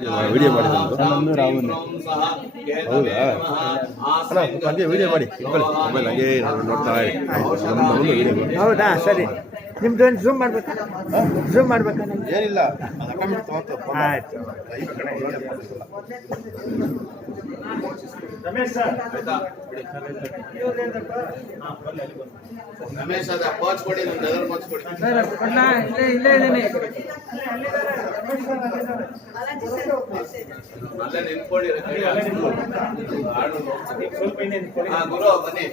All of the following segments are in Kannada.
ವಿಡಿಯೋ ಮಾಡಿ ಹೌದಾ ಅಣ್ಣ ಹಂಗೆ ವಿಡಿಯೋ ಮಾಡಿ ಮೊಬೈಲ್ ಹಂಗೆ ನೋಡ್ತಾ ವಿಡಿಯೋ ಮಾಡಿ ಹೌದಾ ಸರಿ ನಿಮ್ದು ಒಂದು ಝೂಮ್ ಮಾಡ್ಬೇಕಾ ಝೂಮ್ ಮಾಡ್ಬೇಕಾ ಏನಿಲ್ಲ ಆಯ್ತು ರಮೇಶ್ ಸರ್ ರಮೇಶ್ ಅದ ಪಾಚ್ ಕೊಡಿ ಒಂದು ಅದರ ಪಾಚ್ ಕೊಡಿ ಸರ್ ಇಲ್ಲೇ ಇದ್ದೀನಿ ಅಲ್ಲೇ ನಿಂತ್ಕೊಳ್ಳಿ ಗುರು ಬನ್ನಿ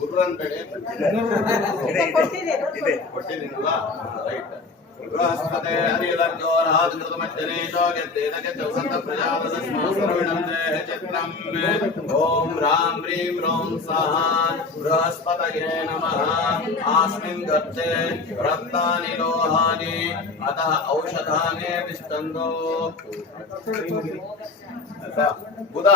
ಗುರು ಅನ್ಬೇಡಿ ಕೊಟ್ಟಿದ್ದೀನಲ್ಲ ರೈಟ್ ಬೃಹಸ್ಪತೆ ಓಂ ರಾಂ ಹ್ರೀಂ ರೋಂ ಸಹ ಬೃಹಸ್ಪತಯೇ ನಮಃ ಆಸ್ಮಿನ್ ಗರ್ತೆ ರತ್ನಾನಿ ಲೋಹಾನಿ ಅತಃ ಔಷಧಾನಿ ತಿಷ್ಠಂತೋ ಬುಧ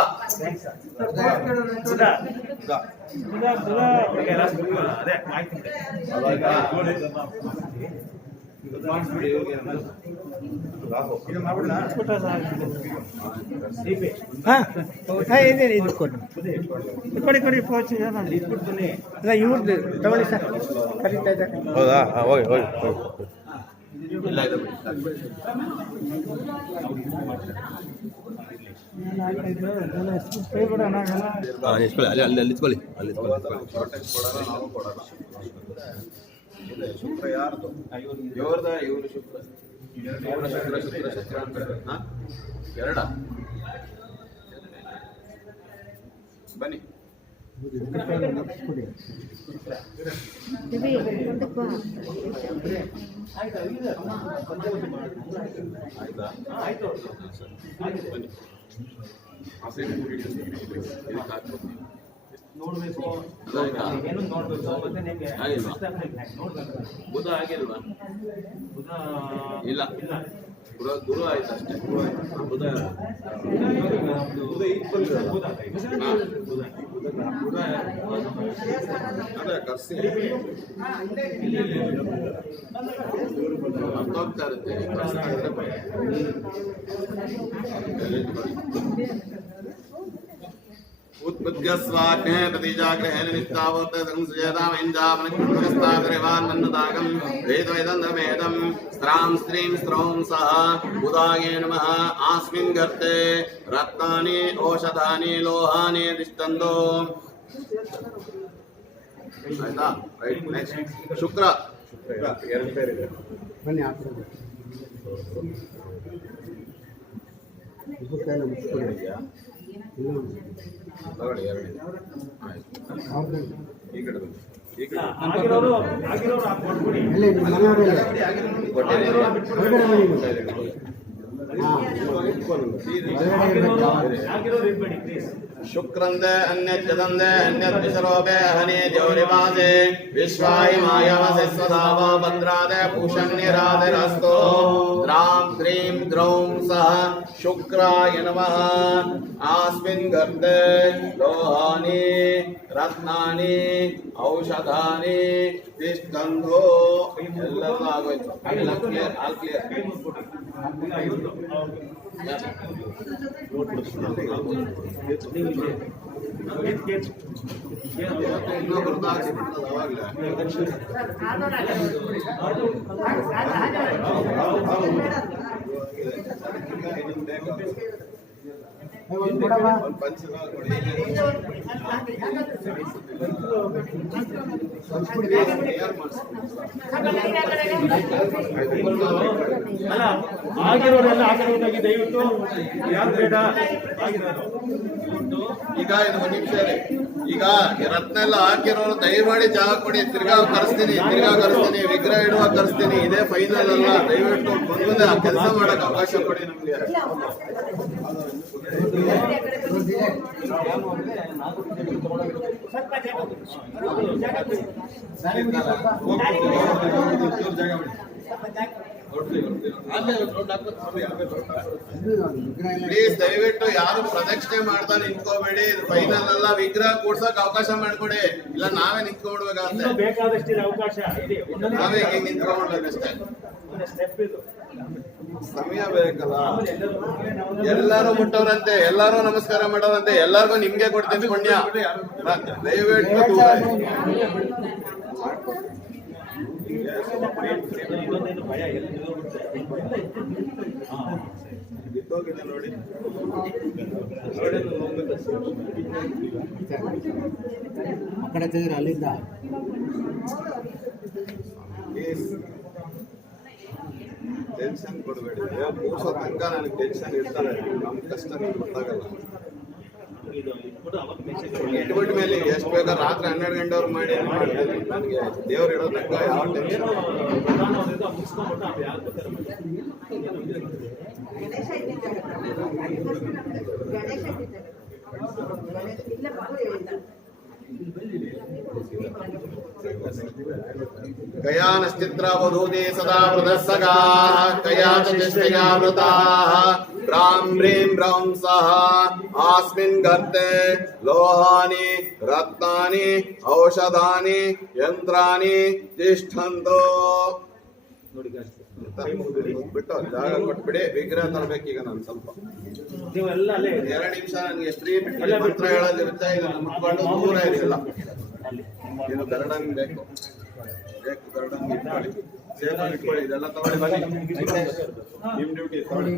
ಇದೆ ಇದು ಕೊಡಿ ಕೊಡಿ ಪೋಚ್ ಅಲ್ಲ ಇವ್ರದ್ದು ತಗೊಳ್ಳಿ ಸರ್ ಕರೀತಾ ಇದ್ದಾರೆ ಹೌದಾ ಹೋಗಿ ಹೋಗಿ ಇಲ್ಲ ಇದು ಅಲ್ಲಿ ಅಲ್ಲಿ ನಿಂತ್ಕೊಳ್ಳಿ ಅಲ್ಲಿ ನಾವು ಕೊಡೋಣ ಶುಕ್ರ ಯಾರ್ದು ಇವ್ರದ ಇವರು ಶುಕ್ರ ಶುಕ್ರ ಅಂತ ಎರಡ ಬನ್ನಿ ಆಯ್ತಾ ಬನ್ನಿ ಬುಧ ಆಗಿಲ್ವಾ ಇಲ್ಲ ಗುರು ಆಯ್ತು ಅಷ್ಟೇ ಬುಧ ಅದೇ ಕರ್ಸಿ ಹೋಗ್ತಾ ಇರುತ್ತೆ उत्पत्त्य स्वाग्ने प्रतिजाग्रहेण निष्ठावत संसृजताम इंजावनकृष्णस्ताग्रेवान्नदागं वेदवेदन्दमेदं स्त्रां स्त्रीं स्त्रौं सह बुधाय नमः आस्मिन् गर्ते रत्नानि औषधानि लोहानि तिष्ठन्तो आಯ್ತಾ ರೈಟ್ ನೆಕ್ಸ್ಟ್ ಶುಕ್ರ ಎರಡು ಪೇರ್ ಇದೆ ಬನ್ನಿ ಆಕಡೆ ಇದು ಕೈ ಮುಚ್ಚಿಕೊಂಡಿದ್ಯಾ ತಗೊಳ್ಳಿ ಎರಡು ಈ ಕಡೆ ಬನ್ನಿ ಈ ಕಡೆ ಶುಕ್ರಂದೆ ಅನ್ಯಜ್ಜದಂದೆ ಅನ್ಯದ್ವಿಷರೋಪೆ ಅಹನೇ ದ್ಯೌರಿವಾಸೆ ವಿಶ್ವಾಯಿ ಮಾಯಾವಸೆ ಸ್ವಧಾವ ಭದ್ರಾದೆ ಭೂಷಣ್ಯರಾಧಿರಸ್ತೋ ದ್ರಾಂ ದ್ರೀಂ ದ್ರೌಂ ಸಹ ಶುಕ್ರಾಯ ನಮಃ ಆಸ್ಮಿನ್ ಗರ್ಭೆ ಲೋಹಾನಿ ರತ್ನಾನಿ ಔಷಧಾನಿ ತಿಷ್ಠಂತೋ ಎಲ್ಲರೂ ಆಗೋಯ್ತು ಆಲ್ ಕ್ಲಿಯರ್ ಅಲ್ಲ ಆಗಿರೋರೆಲ್ಲ ಆಗಿರೋದಾಗಿ ದಯವಿಟ್ಟು ಯಾರು ಬೇಡ ಈಗ ಇದು ಒಂದು ನಿಮಿಷ ರೀ ಈಗ ರತ್ನ ಎಲ್ಲ ಹಾಕಿರೋರು ದಯಮಾಡಿ ಜಾಗ ಕೊಡಿ ತಿರ್ಗಾ ಕರೆಸ್ತೀನಿ ವಿಗ್ರಹ ಇಡುವ ಕರೆಸ್ತೀನಿ ಇದೇ ಫೈನಲ್ ಅಲ್ಲ ದಯವಿಟ್ಟು ಬಂದು ಆ ಕೆಲಸ ಮಾಡಕ್ ಅವಕಾಶ ಕೊಡಿ ನಮ್ಗೆ ಪ್ಲೀಸ್ ದಯವಿಟ್ಟು ಯಾರು ಪ್ರದಕ್ಷಿಣೆ ಮಾಡ್ತಾ ನಿಂತ್ಕೋಬೇಡಿ. ಫೈನಲ್ ಅಲ್ಲ, ವಿಗ್ರಹ ಕೂಡ್ಸಕ್ ಅವಕಾಶ ಮಾಡ್ಕೊಡಿ, ಇಲ್ಲ ನಾವೇ ನಿಂತ್ಕೊಂಡ್ಬೇಕಾಗುತ್ತೆ. ಬೇಕಾದಷ್ಟಿದೆ ಅವಕಾಶ, ನಾವೇ ನಿಂತ್ಕೊಂಡ್ಬೇಕಷ್ಟೇ. ಸಮಯ ಬೇಕಲ್ಲ. ಎಲ್ಲರೂ ಮುಟ್ಟವ್ರಂತೆ, ಎಲ್ಲರೂ ನಮಸ್ಕಾರ ಮಾಡೋರಂತೆ, ಎಲ್ಲರಿಗೂ ನಿಮ್ಗೆ ಕೊಡ್ತೀನಿ ಪುಣ್ಯ. ದಯವಿಟ್ಟು ದೂರ ಇರಿ. ಬಿತ್ತೋಗಿದೆ ನೋಡಿ. ಆ ಕಡೆ ತೆಗೆದ್ರೆ ಅಲ್ಲಿಂದ ಟೆನ್ಷನ್ ಕೊಡಬೇಡಿ. ಕೂಸೋ ತನಕ ನನಗೆ ಟೆನ್ಷನ್ ಇರ್ತಾರೆ, ನಮ್ ಕಷ್ಟ ನಿಮ್ಗೆ ಗೊತ್ತಾಗಲ್ಲ. ಇಟ್ಬಿಟ್ಟ ಮೇಲೆ ಎಷ್ಟು ಬೇಗ ರಾತ್ರಿ 12 ಗಂಟೆವರೆಗೆ ಮಾಡಿ ಮಾಡ್ತೀನಿ. ನನಗೆ ದೇವ್ರು ಇಡೋ ತನಕ ಯಾವ ಟೆನ್ಷನ್. ಕಯಾನಶ್ಚಿತ್ರಾವಧೂತೆ ಸದಾ ವೃಧಸ್ಸಗಾಃ ಕಯಾಚತಿಷ್ಠಯಾವೃತಾಃ ಭ್ರಾಂ ಹ್ರೀಂ ಬ್ರೌಂ ಸಹ ಆಸ್ಮಿನ್ ಗರ್ತೆ ಲೋಹಾನಿ ರತ್ನಾನಿ ಔಷಧಾನಿ ಯಂತ್ರಾನಿ ತಿಷ್ಠಂತೋ. ಬಿಟ್ಟು ಜಾಗ ಕೊಟ್ಬಿಡಿ. ವಿಗ್ರಹ ತರಬೇಕೀಗ ನಾನು ಸ್ವಲ್ಪ 2 ನಿಮಿಷ. ನನಗೆ ಸ್ತ್ರೀ ಬಿಟ್ಟು ಮಂತ್ರ ಹೇಳೋದಿರುತ್ತೆ. ಇದನ್ನು ಮುಟ್ಕೊಂಡು ದೂರ ಇರಲಿಲ್ಲ. ಇದು ಗರಡಂಗ್ ಬೇಕು ಗರಡಂಗ್ ಇಟ್ಕೊಳ್ಳಿ, ಸೇಫ್ ಇಟ್ಕೊಳ್ಳಿ. ಇದೆಲ್ಲ ತಗೊಳ್ಳಿ ಬನ್ನಿ. ನಿಮ್ ಡ್ಯೂಟಿ ತಗೊಳ್ಳಿ.